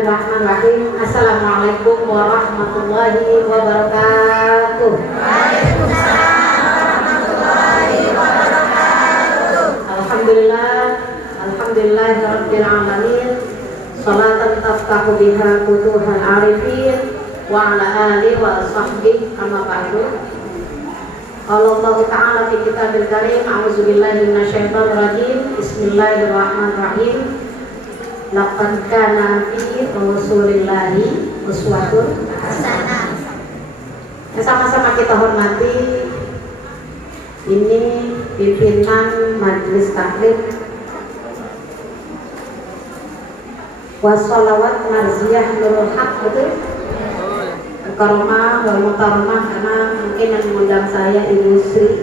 Bismillahirrahmanirrahim. Assalamualaikum warahmatullahi wabarakatuh. Waalaikumsalam warahmatullahi wabarakatuh. Alhamdulillahirabbil alamin. Salatan taftahu biha futuhal arifin wa ala alihi wa sahbihi amma ba'du. Allah Ta'ala fi kitabil karim. A'udzubillahi minasyaitonir rajim. Bismillahirrahmanirrahim. Laqad kana fi rasulillahi uswatun hasanah. Sama-sama kita hormati ini pimpinan Majelis Taklim wassalawat marziyah nurul haq, betul? Karomah wal mukaromah, karena mungkin yang mengundang saya Ibu Sri,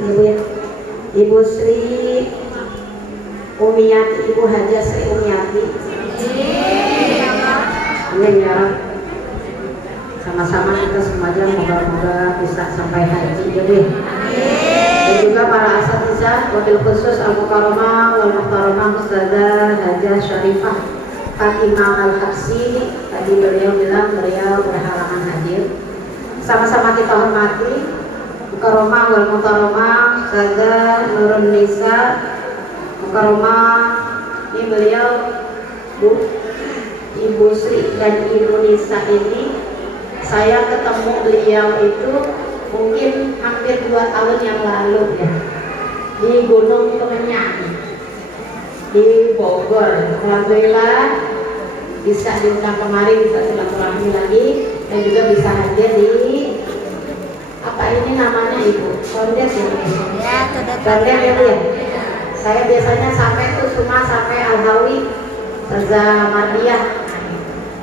Ibu Sri Umiyati, Ibu Haja Sri Umiyati. Amin ya Rabb. Sama-sama kita semuanya moga-moga bisa sampai haji, jadi. Dan juga para asatizah, wabil khusus Al-Mukarramah wal Muhtaramah Ustazah Hajah Syarifah Fatimah Al-Habsi. Tadi beliau bilang beliau berhalangan hadir. Sama-sama kita hormati Mukarramah wal Muhtaramah Ustazah Nurun Nisa Mukarramah. Ini beliau Ibu Sri dan Ibu Nisa ini saya ketemu beliau itu mungkin hampir 2 tahun yang lalu ya, di Gunung Kemenyan di Bogor. Alhamdulillah bisa diundang kemari, bisa silaturahmi lagi, dan juga bisa hadir di apa ini namanya Ibu? Kondes ya? Kondes ya. Saya biasanya sampai Kusuma, sampai Al-Hawi, Ustazah Mardiah,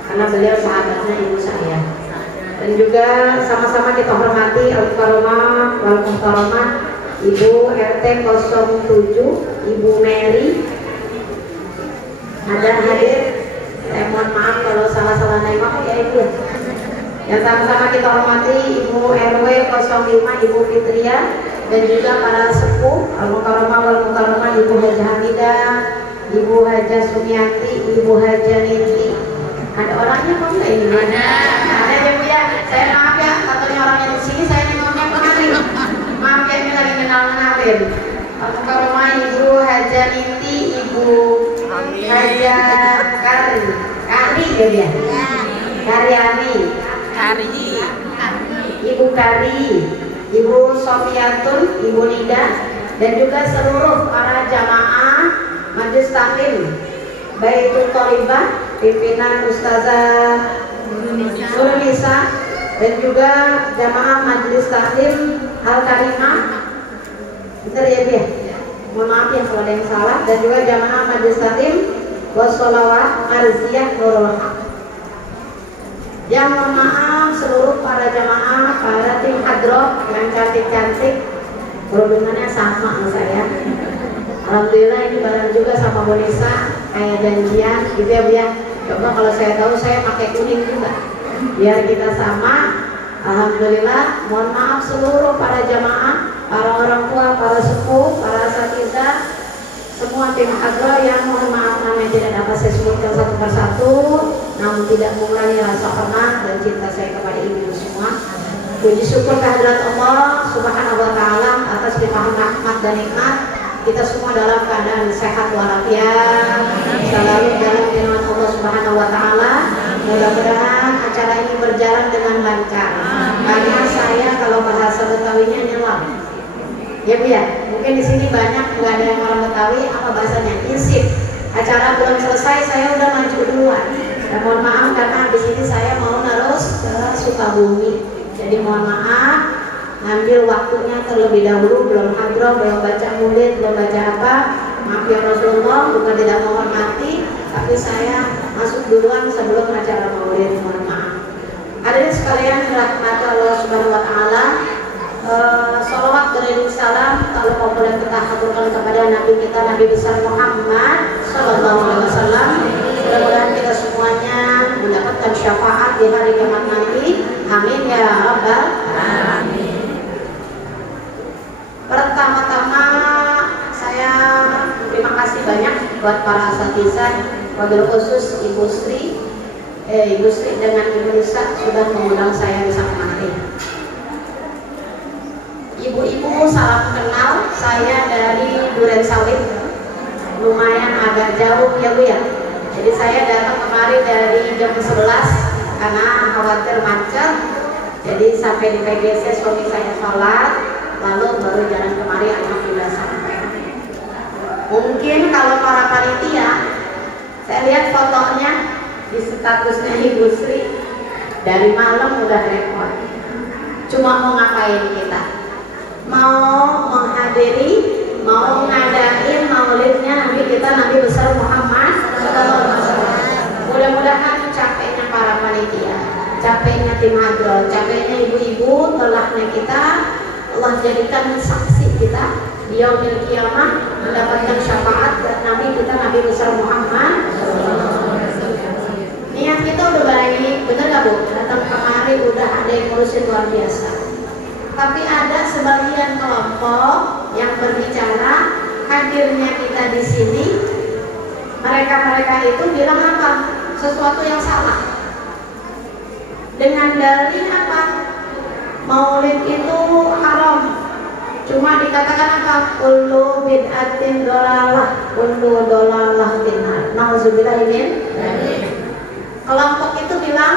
karena beliau sahabatnya ibu saya. Dan juga sama-sama kita hormati Al-Mukarramah wal Muhtaramah Ibu RT 07 Ibu Mary. Ada hadir? Saya mohon maaf kalau salah-salah nengok ya Ibu. Yang sama-sama kita hormati Ibu RW 05 Ibu Fitria, dan juga para sepuh Al-Mukarramah wal Muhtaramah Ibu Hajah Hamidah, Ibu Hajah Sumiati, Ibu Hajah Ninti. Ada orangnya kok enggak ini? Ada ya Bu ya. Saya maaf ya, katanya orangnya di sini, saya nengoknya kemari. Maaf ya, ini lagi kenal-kenalin. Al-Mukarramah Ibu Hajah Ninti, Ibu Hajah Kari ya dia. Karyani. Ibu Kari, Ibu Sofiatun, Ibu Nida, dan juga seluruh para jamaah Majelis Taklim Baitul Thalibah, pimpinan Ustazah Nurul Nisa, dan juga jamaah Majelis Taklim Al-Karimah. Bentar ya dia. Mohon maaf ya kalau ada yang salah, dan juga jamaah Majelis Taklim wassalawat marziyah nurul haq. Yang mohon maaf seluruh para jamaah, para tim hadroh yang cantik-cantik, kerudungannya sama sama saya. Alhamdulillah ini bareng juga sama Bu Nisa, kayak janjian gitu ya Bu ya. Coba kalau saya tahu saya pakai kuning juga, biar kita sama. Alhamdulillah, mohon maaf seluruh para jamaah, para orang tua, para sepuh, para asatizah, semua tim hadroh yang mohon maaf namanya tidak dapat saya sebutkan satu persatu, namun tidak mengurangi rasa hormat dan cinta saya kepada ibu semua. Puji syukur kehadirat Allah Subhanahu wa Ta'ala atas limpahan rahmat dan nikmat. Kita semua dalam keadaan sehat walafiat, selalu dalam firman Allah Subhanahu wa Ta'ala. Mudah-mudahan acara ini berjalan dengan lancar. Karena saya kalau bahasa Betawinya nyelam. Ya Bu ya, mungkin di sini banyak nggak ada yang orang Betawi, apa bahasanya? Insip. Acara belum selesai saya udah maju duluan. Dan mohon maaf karena di sini saya mau terus ke Sukabumi. Jadi mohon maaf, ngambil waktunya terlebih dahulu, belum hadroh, belum baca maulid, belum baca apa. Maaf ya Rasulullah, bukan tidak menghormati, tapi saya masuk duluan sebelum acara maulid. Mohon maaf. Hadirin sekalian rahmat Allah Subhanahu wa Ta'ala. Salawat beriring salam kalau populer kita haturkan kepada Nabi kita, Nabi besar Muhammad Sallallahu Alaihi Wasallam. Mudah-mudahan kita semuanya mendapatkan syafaat di hari kiamat nanti. Amin ya Rabbal Alamin. Pertama-tama saya terima kasih banyak buat para asatizah, wabil khusus Ibu Sri Ibu Sri dengan Ibu Nisa sudah mengundang saya bisa kemari. Ibu-ibu salam kenal, saya dari Duren Sawit, lumayan agak jauh ya Bu ya. Jadi saya datang kemari dari jam 11 karena khawatir macet. Jadi sampai di PGC suami saya sholat, lalu baru jalan kemari, alhamdulillah sampai. Mungkin kalau para panitia, saya lihat fotonya di statusnya Ibu Sri dari malam udah repot. Cuma mau ngapain kita? Mau menghadiri, mau ngadain maulidnya Nabi besar Muhammad. Mudah-mudahan capeknya para panitia, capeknya tim hadroh, capeknya ibu-ibu, telahnya kita, Allah jadikan saksi kita di yaumil kiamah mendapatkan syafaat dan Nabi kita Nabi besar Muhammad. Niat kita udah baik, bener gak Bu? Datang kemari udah ada yang ngurusin luar biasa. Tapi ada sebagian kelompok yang berbicara hadirnya kita di sini, mereka itu bilang apa? Sesuatu yang salah. Dengan dalih apa? Maulid itu haram. Cuma dikatakan apa? Kullu bid'atin dolalah, kullu dolalah binar. Nauzubillah min. Kelompok itu bilang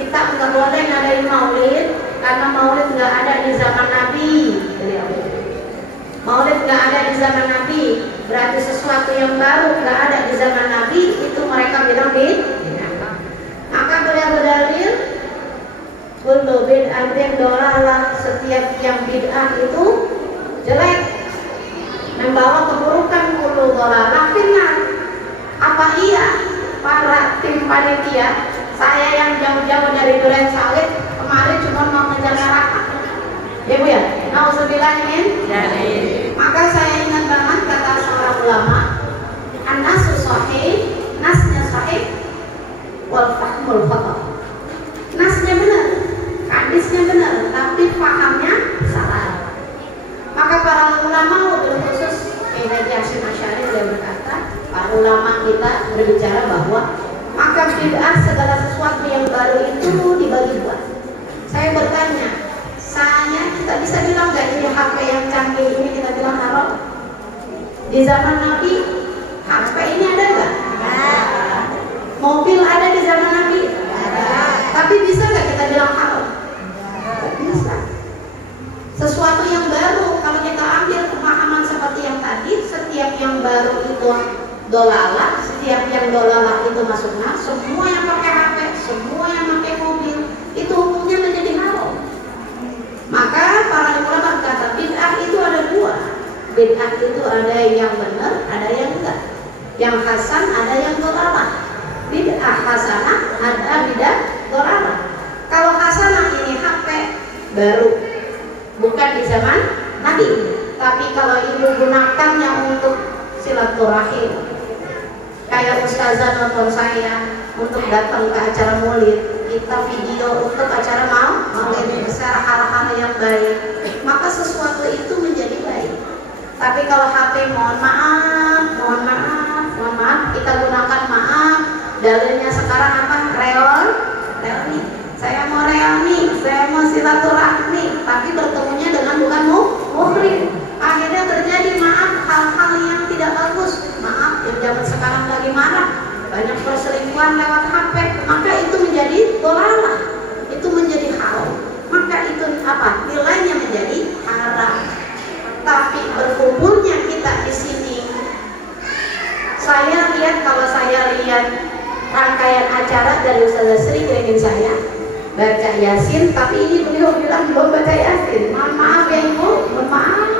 kita nggak boleh ngadain maulid karena maulid nggak ada di zaman Nabi. Maulid nggak ada di zaman Nabi, berarti sesuatu yang baru nggak ada di zaman Nabi, itu mereka bilang bid'ah. Maka beliau berdalil kullu bid'atin dolalah, setiap yang bid'ah itu jelek, membawa keburukan, kullu dolalah finnar. Apa iya para tim panitia, saya yang jauh-jauh dari Duren Sawit kemarin cuma mau ngejar neraka ya Bu ya, nauzubillah min. Maka saya ingat banget kata seorang ulama, an-nasu sahih, nasnya sahih, wal fahmul khata. Nasnya benar, hadisnya benar, tapi pahamnya salah. Maka para ulama, wabil khusus Haji Hasyim Asy'ari dia berkata, para ulama kita berbicara bahwa maka bid'ah segala sesuatu yang baru itu dibagi dua. Saya bertanya, kita bisa bilang nggak ini HP yang canggih ini kita bilang haram? Di zaman Nabi HP ini ada nggak? Mobil ada di zaman Nabi? Tapi bisa nggak kita bilang haram? Nggak bisa. Sesuatu yang baru kalau kita ambil pemahaman seperti yang tadi, setiap yang baru itu dolalah, setiap yang dolalah itu masuknya, semua yang pakai HP, semua yang pakai mobil itu hukumnya menjadi haram. Maka para ulama berkata bid'ah itu ada dua. Bid'ah itu ada yang benar, ada yang enggak. Yang hasan, ada yang dolalah. Bid'ah hasanah, ada bid'ah dolalah. Kalau hasanah ini HP baru, bukan di zaman Nabi. Tapi kalau ibu gunakannya untuk silaturahim, kayak ustazah nonton saya untuk datang ke acara maulid, kita video untuk acara maulid besar, hal-hal yang baik, maka sesuatu itu menjadi baik. Tapi kalau HP mohon maaf, kita gunakan maaf, dalilnya sekarang apa? Real nih. Saya mau real nih, saya mau silaturahmi, tapi bertemunya dengan bukan muhrim. Akhirnya terjadi maaf hal-hal yang tidak bagus. Maaf, yang zaman sekarang lagi marah, banyak perselingkuhan lewat HP, maka itu menjadi dolalah, itu menjadi haram. Maka itu apa? Nilainya menjadi haram. Tapi berkumpulnya kita di sini, saya lihat kalau saya lihat rangkaian acara dari Ustazah Sri kirim saya baca Yasin, tapi ini beliau bilang belum baca Yasin. Mohon maaf ya Ibu, mohon maaf.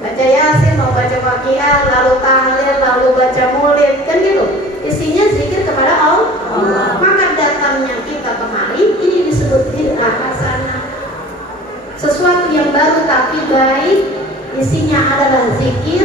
Baca Yasin, mau baca Waqiah, lalu tahlil, lalu baca maulid, kan gitu. Isinya zikir kepada Allah. Maka datangnya kita kemari ini disebut bid'ah hasanah. Sesuatu yang baru tapi baik, isinya adalah zikir,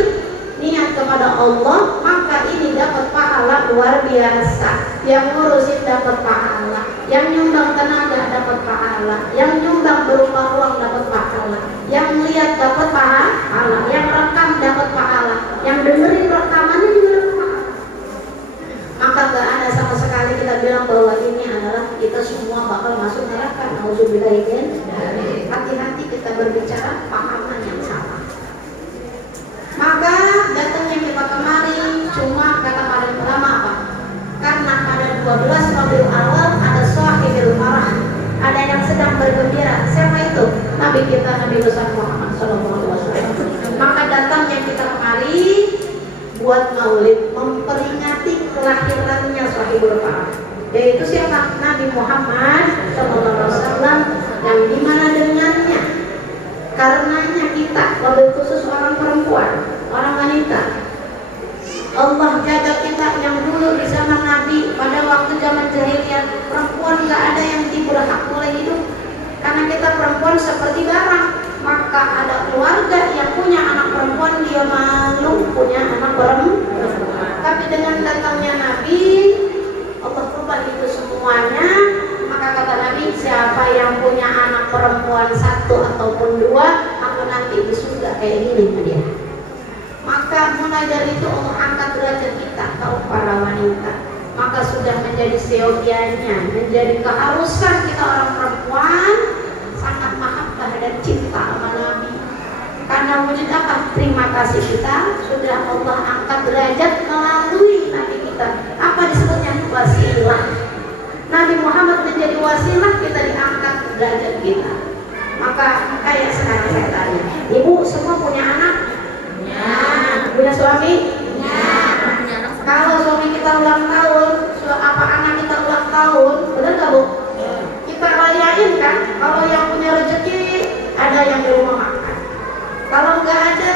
niat kepada Allah, maka ini dapat pahala luar biasa. Yang ngurusin dapat pahala, yang nyumbang tenaga dapat pahala, yang nyumbang berupa uang dapat pahala, yang lihat dapat pahala, yang rekam dapat pahala, yang dengerin rekamannya juga dapat pahala. Maka gak ada sama sekali kita kita bilang bahwa ini adalah kita semua bakal masuk neraka. Nauzubillah. Hati-hati kita berbicara pahaman yang salah. Maka datangnya kita kemari cuma kata para ulama apa? Karena ada 12 Rabiul Awal, ada Shahidul Marah, ada yang sedang bergembira. Siapa itu? Nabi kita, Nabi besar Muhammad SAW. Maka datangnya kita kemari buat maulid, memperingati kelahirannya Shahidul Marah. Yaitu siapa? Nabi Muhammad SAW. Yang dimana dengannya, karenanya kita, wabil khusus orang perempuan, orang wanita, Allah jaga kita. Yang dulu di zaman Nabi, pada waktu zaman jahiliyah, perempuan gak ada yang berhak boleh hidup, karena kita perempuan seperti barang. Maka ada keluarga yang punya anak perempuan, dia malu punya anak perempuan. Tapi dengan datangnya Nabi, Allah ubah itu semuanya. Maka kata Nabi, siapa yang punya anak perempuan 1 ataupun 2, aku nanti di surga kayak gini sama dia. Maka mulai dari itu Allah angkat derajat kita, kaum para wanita. Maka sudah menjadi seyogianya, menjadi keharusan kita orang perempuan sangat mahabbah dan cinta sama Nabi. Karena wujud apa? Terima kasih kita sudah Allah angkat derajat melalui Nabi kita. Apa disebutnya? Wasilah. Nabi Muhammad menjadi wasilah, kita diangkat derajat kita. Maka kayak sekarang saya tanya, ibu semua punya anak? Ya. Punya suami? Ya. Kalau suami kita ulang tahun, apa anak kita ulang tahun, benar nggak bu? Kita rayain kan? Kalau yang punya rezeki ada yang di rumah makan. Kalau nggak ada,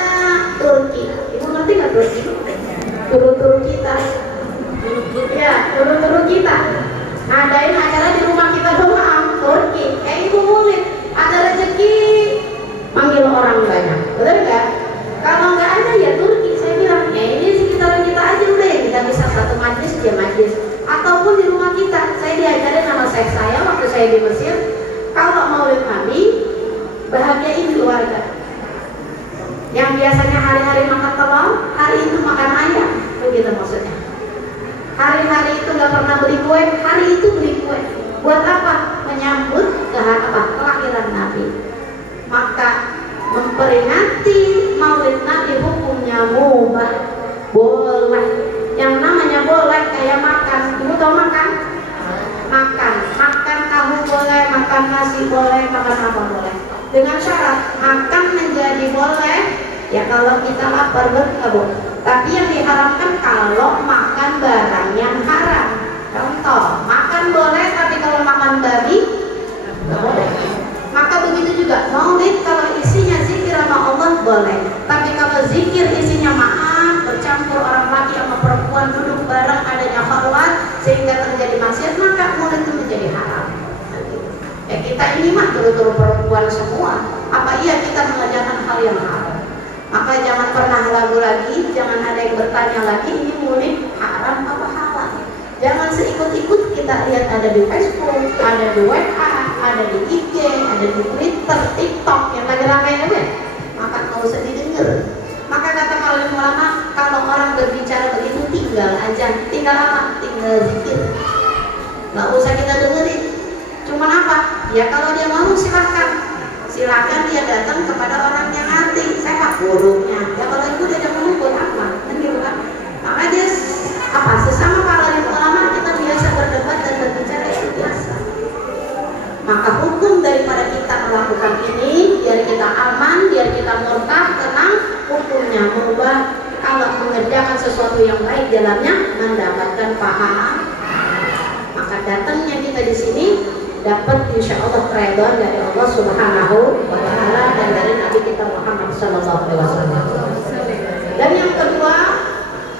Turki. Ibu ngerti nggak Turki? Turu-turu kita. Ya, turu-turu kita. Ngadain acara di rumah kita doang, Turki. Ibu murid, ada rezeki, manggil orang banyak, betul nggak? Kalau nggak ada ya Turki. Saya bilang, ya ini sekitaran kita aja udah ya, kita bisa satu majlis dia majlis. Ataupun di rumah kita, saya diajarin sama saya waktu saya di Mesir, kalau maulid Nabi, bahagiain keluarga. Yang biasanya hari-hari makan telur, hari itu makan ayam, begitu maksudnya. Hari-hari itu nggak pernah beli kue, hari itu beli kue. Buat apa? Menyambut kelahiran Nabi. Maka memperingati maulid Nabi hukumnya mubah, boleh. Yang namanya boleh kayak makan. Ibu tahu makan? Makan tahu boleh, makan nasi boleh, makan apa boleh. Dengan syarat makan menjadi boleh ya kalau kita lapar, betul. Tapi yang diharamkan kalau makan barang yang haram. Contoh, makan boleh, tapi kalau makan babi nggak boleh. Maka begitu juga maulid, kalau isinya zikir sama Allah boleh. Tapi kalau zikir isinya maaf, bercampur orang laki sama perempuan, duduk bareng, adanya khalwat sehingga terjadi maksiat, maka maulid itu menjadi haram. Ya kita ini mah turu-turu perempuan semua. Apa iya kita mengajarkan hal yang haram? Maka jangan pernah ragu lagi, jangan ada yang bertanya lagi ini maulid haram apa halal. Jangan seikut-ikut kita lihat ada di Facebook, ada di WA, ada di IG, ada di Twitter, TikTok yang lagi ramai ya. Maka nggak usah didengar. Maka kata para ulama, kalau orang berbicara begitu tinggal aja, tinggal apa? Tinggal zikir. Nggak usah kita dengerin. Cuman apa? Ya kalau dia mau silakan dia datang kepada orang yang ngerti. Saya hak buruknya. Ya kalau itu dia jangan buat apa? Kan gitu kan? Maka dia sesama para ulama kita biasa berdebat dan berbicara itu biasa. Maka hukum daripada kita melakukan ini, biar kita aman, biar kita murtad, tenang, hukumnya mubah. Kalau mengerjakan sesuatu yang baik dalamnya mendapatkan pahala. Maka datangnya kita di sini dapat insya Allah keridhaan dari Allah Subhanahu wa Ta'ala dan dari Nabi kita Muhammad SAW. Dan yang kedua,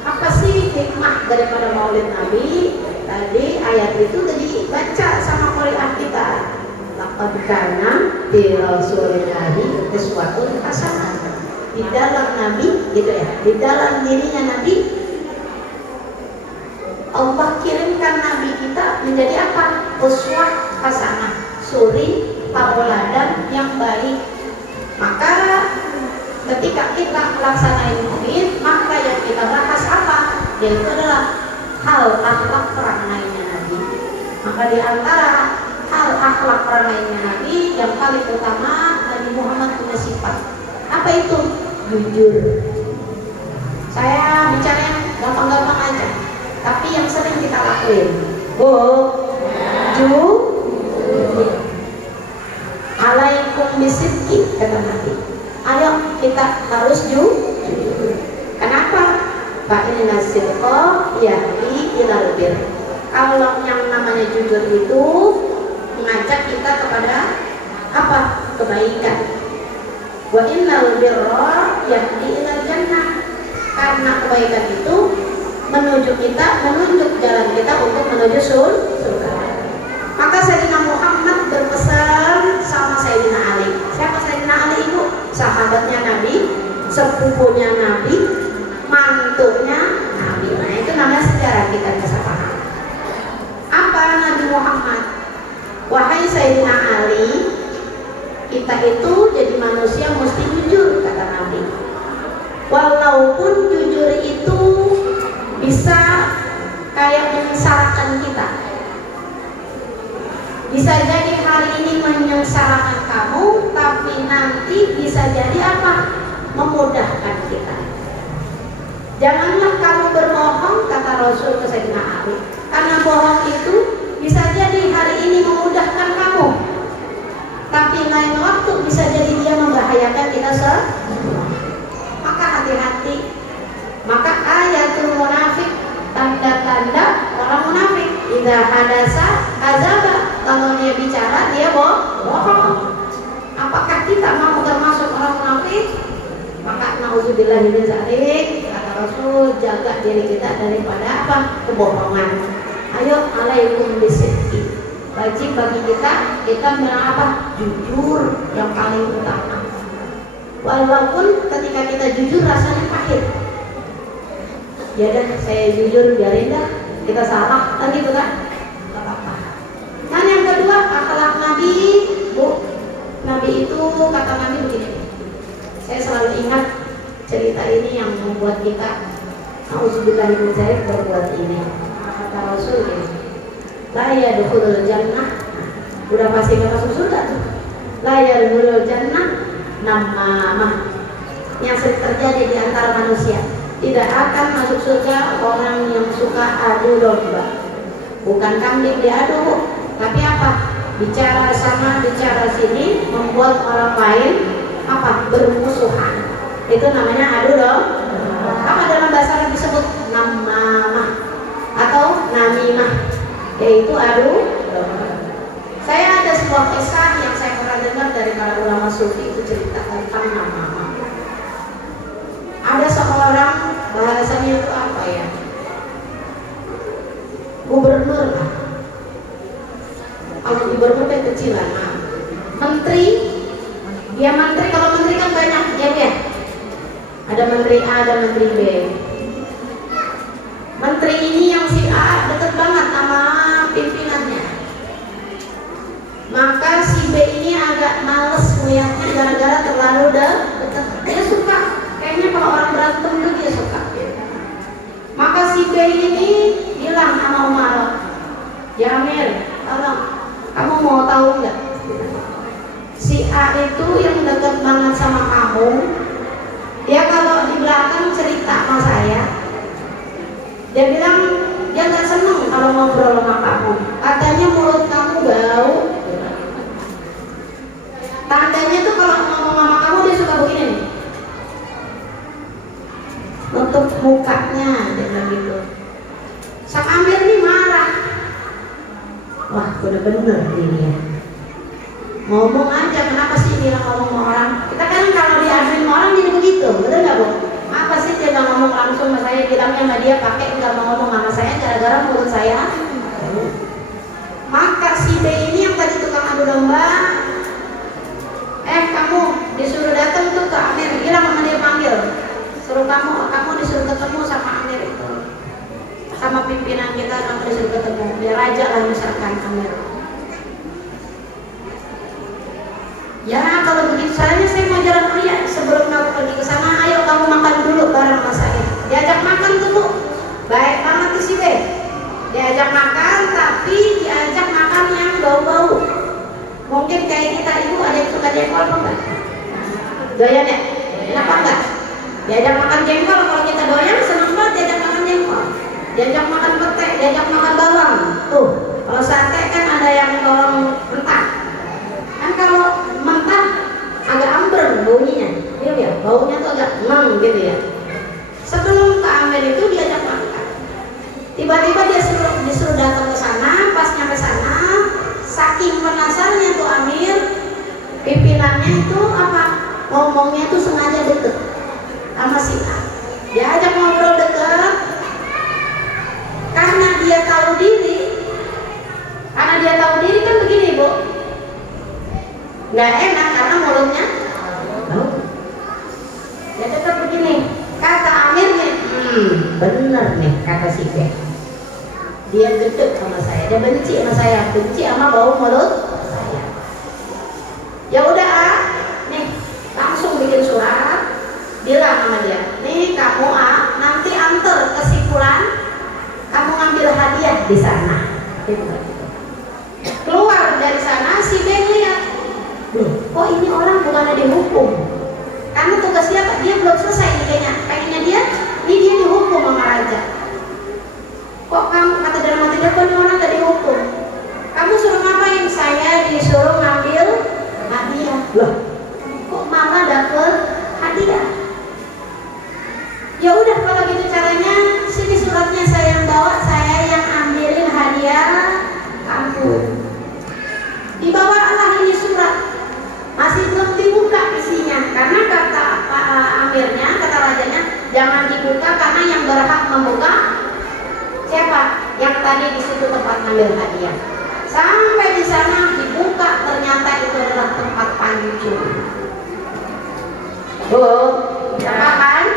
apa sih hikmah daripada maulid Nabi? Tadi ayat itu tadi baca sama qari'ah kita. Laqad kana fi Rasulillahi uswatun hasanah. Di dalam Nabi, gitu ya, di dalam dirinya Nabi, Allah kirimkan Nabi kita menjadi apa? Uswah hasanah, suri tauladan yang baik. Maka ketika kita melaksanakan maulid, maka yang kita bahas apa? Yaitu adalah hal akhlak peranainya Nabi. Nabi. Maka di antara hal akhlak peranainya Nabi yang paling utama, Nabi Muhammad punya sifat. Apa itu? Jujur. Saya bicara yang gampang-gampang aja, tapi yang sering kita lakuin. Alaikum bisidqi, kata Nabi. Ayo kita harus jujur. Kenapa? Fa inna sidqa yahdi ilal bir. Kalau yang namanya jujur itu mengajak kita kepada apa? Kebaikan. Wa innal birra yahdi ilal jannah. Karena kebaikan itu menunjuk jalan kita untuk menuju surga. Maka Sayyidina Muhammad berpesan sama Sayyidina Ali. Siapa Sayyidina Ali itu? Sahabatnya Nabi, sepupunya Nabi, mantunya Nabi. Nah itu namanya sejarah kita bisa paham. Apa Nabi Muhammad? Wahai Sayyidina Ali, kita itu jadi manusia mesti jujur, kata Nabi. Walaupun jujur itu bisa kayak menyengsarakan kita. Bisa jadi hari ini menyengsarakan kamu, tapi nanti bisa jadi apa? Memudahkan kita. Janganlah kamu berbohong, kata Rasul ke Sayyidina Ali. Karena bohong itu bisa jadi hari ini memudahkan kamu, tapi lain waktu bisa jadi dia membahayakan kita semua. Maka hati-hati. Maka ayatul munafik, tanda-tanda orang munafik. Idza hadasa kadzaba. Kalau dia bicara dia bohong. Apakah kita mau termasuk orang munafik? Maka nauzubillah min dzalik, kata Rasul, jaga diri kita daripada apa? Kebohongan. Ayo alaikum bisidqi. Wajib bagi kita bilang apa? Jujur yang paling utama. Walaupun ketika kita jujur rasanya pahit. Ya dah, saya jujur, biarin dah. Kita salah, kan gitu kan? Gak apa-apa. Dan yang kedua, akhlak Nabi, Bu. Nabi itu, kata Nabi begini. Saya selalu ingat cerita ini yang membuat kita auzubillah min dzalik berbuat ini. Kata Rasul ini, la yadkhulul jannah. Udah pasti gak masuk surga tuh. La yadkhulul jannah namamah. Yang sering terjadi di antara manusia. Tidak akan masuk surga orang yang suka adu domba. Bukan kambing diadu, tapi apa? Bicara sana, bicara sini, membuat orang lain apa? Bermusuhan. Itu namanya adu domba. Apa dalam bahasa Arab disebut namamah atau namimah, yaitu adu domba. Saya ada sebuah kisah yang saya pernah dengar dari para ulama sufi, itu cerita tentang namamah. Ada seorang, bahasanya itu apa ya, gubernur lah. Kalau gubernur kan kecilan, nah, menteri, dia menteri, kalau menteri kan banyak, ya. Ada menteri A, ada menteri B. Menteri ini yang si A deket banget sama pimpinannya. Maka si B ini agak males melihatnya gara-gara terlalu dekat. Dia suka. Kayaknya kalau orang berantem tuh dia suka. Maka si B ini bilang sama Umar, ya Amir, tolong, kamu mau tahu nggak? Si A itu yang dekat banget sama kamu, dia kalau di belakang cerita sama saya, dia bilang dia nggak seneng kalau ngobrol sama kamu. Katanya mulut kamu bau. Tandanya tuh kalau ngomong sama kamu dia suka begini nih. Nutup mukanya, dia bilang gitu. Sang Amir nih marah. Wah, bener-bener ini ya. Ngomong aja, kenapa sih dia ngomong sama orang? Kita kan kalau diaduin sama orang jadi begitu, betul nggak Bu? Apa sih dia nggak ngomong langsung sama saya, bilangnya sama dia pakai nggak mau ngomong sama saya gara-gara mulut saya. Maka si B ini yang tadi tukang adu domba, kamu disuruh datang tuh ke Amir, bilang sama dia panggil. Suruh kamu disuruh ketemu sama Amir itu, sama pimpinan kita, kamu disuruh ketemu, biar raja lah misalkan Amir. Ya kalau begitu caranya saya mau jalan dulu ya, sebelum kamu pergi ke sana, ayo kamu makan dulu bareng sama saya. Diajak makan tuh Bu, baik banget tuh si B. Diajak makan, tapi diajak makan yang bau-bau. Mungkin kayak kita ibu ada yang suka jengkol apa enggak? Doyan ya? Kenapa enggak? Diajak makan jengkol, kalau kita doyan senang banget diajak makan jengkol. Diajak makan pete, diajak makan bawang. Tuh, kalau sate kan ada yang bawang mentah. Kan kalau mentah agak ambreng baunya. Iya ya, baunya tuh agak gitu ya. Sebelum ke Amir itu diajak makan. Tiba-tiba dia disuruh datang ke sana, pas nyampe sana, saking penasarannya tuh Amir, pimpinannya itu apa? Ngomongnya tuh sengaja deket sama si A. Diajak ngobrol deket, karena dia tahu diri. Karena dia tahu diri kan begini bu, nggak enak karena mulutnya tahu. Ya tetap begini. Kata Amirnya, bener nih kata si B. Dia gedek sama saya, dia benci sama saya, benci sama bau mulut saya. Ya udah ah, nih langsung bikin surat, bilang sama dia, nih kamu ah, nanti antar ke si Fulan, kamu ngambil hadiah di sana. Keluar dari sana si B lihat, oh ini orang bukannya dihukum. Karena tugas dia belum selesai nih kayaknya dia dihukum sama raja. Kok kamu, kata dalam hati dia, kok ini orang gak dihukum? Kamu suruh ngapain? Saya disuruh ngambil hadiah. Loh, kok malah dapet hadiah? Ya udah kalau gitu caranya, sini suratnya saya yang bawa, saya yang ambilin hadiah kamu. Dibawalah ini surat. Masih belum dibuka isinya karena kata Amirnya, kata rajanya, jangan dibuka karena yang berhak membuka siapa? Yang tadi di situ tempat ngambil hadiah. Sampai di sana dibuka, ternyata itu adalah tempat pancung. Oh, apa kan?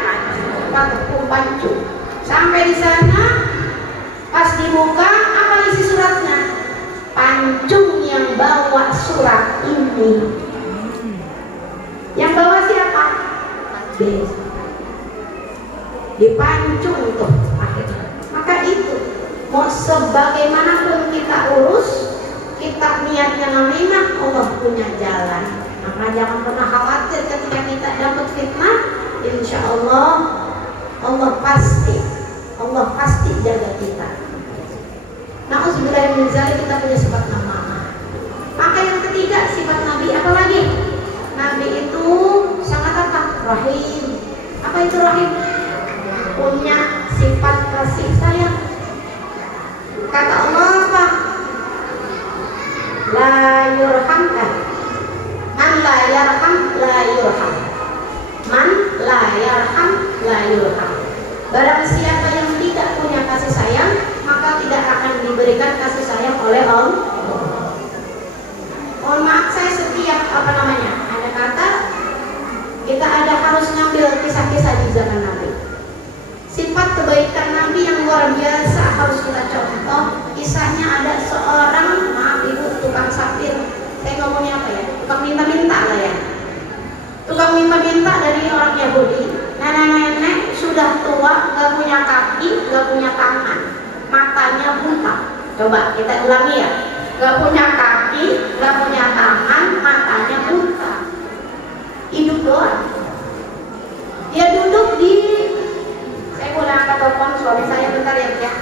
Tempat pancung. Sampai di sana, pas dibuka, apa isi suratnya? Pancung yang bawa surat ini. Yang bawa siapa? B. Dipancung tuh akhirnya. Maka itu, mau sebagaimanapun kita urus, kita niatnya ngamimah, Allah punya jalan. Maka jangan pernah khawatir ketika kita dapat fitnah. Insya Allah, Allah pasti jaga kita. Na'udzubillahi min dzalik, kita punya sifat nama. Maka yang ketiga sifat Nabi apa lagi? Nabi itu sangat apa? Rahim. Apa itu rahim? Punya sifat kasih sayang. Kata Allah apa? La yurhamkan. Man la yarham la yurham. Man la yarham la yurham. Barang siapa yang tidak punya kasih sayang, maka tidak akan diberikan kasih sayang oleh Allah. Mohon maaf, saya setiap ada kata kita harus ngambil kisah-kisah di zaman Nabi. Sifat kebaikan Nabi yang luar biasa harus kita contoh. Kisahnya ada seorang, maaf ibu, tukang sapir. Saya ngomongnya apa ya? Tukang minta-minta lah ya. Tukang minta-minta dari orang Yahudi. Nenek-nenek sudah tua, gak punya kaki, gak punya tangan, matanya buta. Coba kita ulangi ya. Gak punya kaki, gak punya tangan, matanya buta. Hidup doang. Dia duduk di, saya boleh angkat telepon suami saya bentar ya.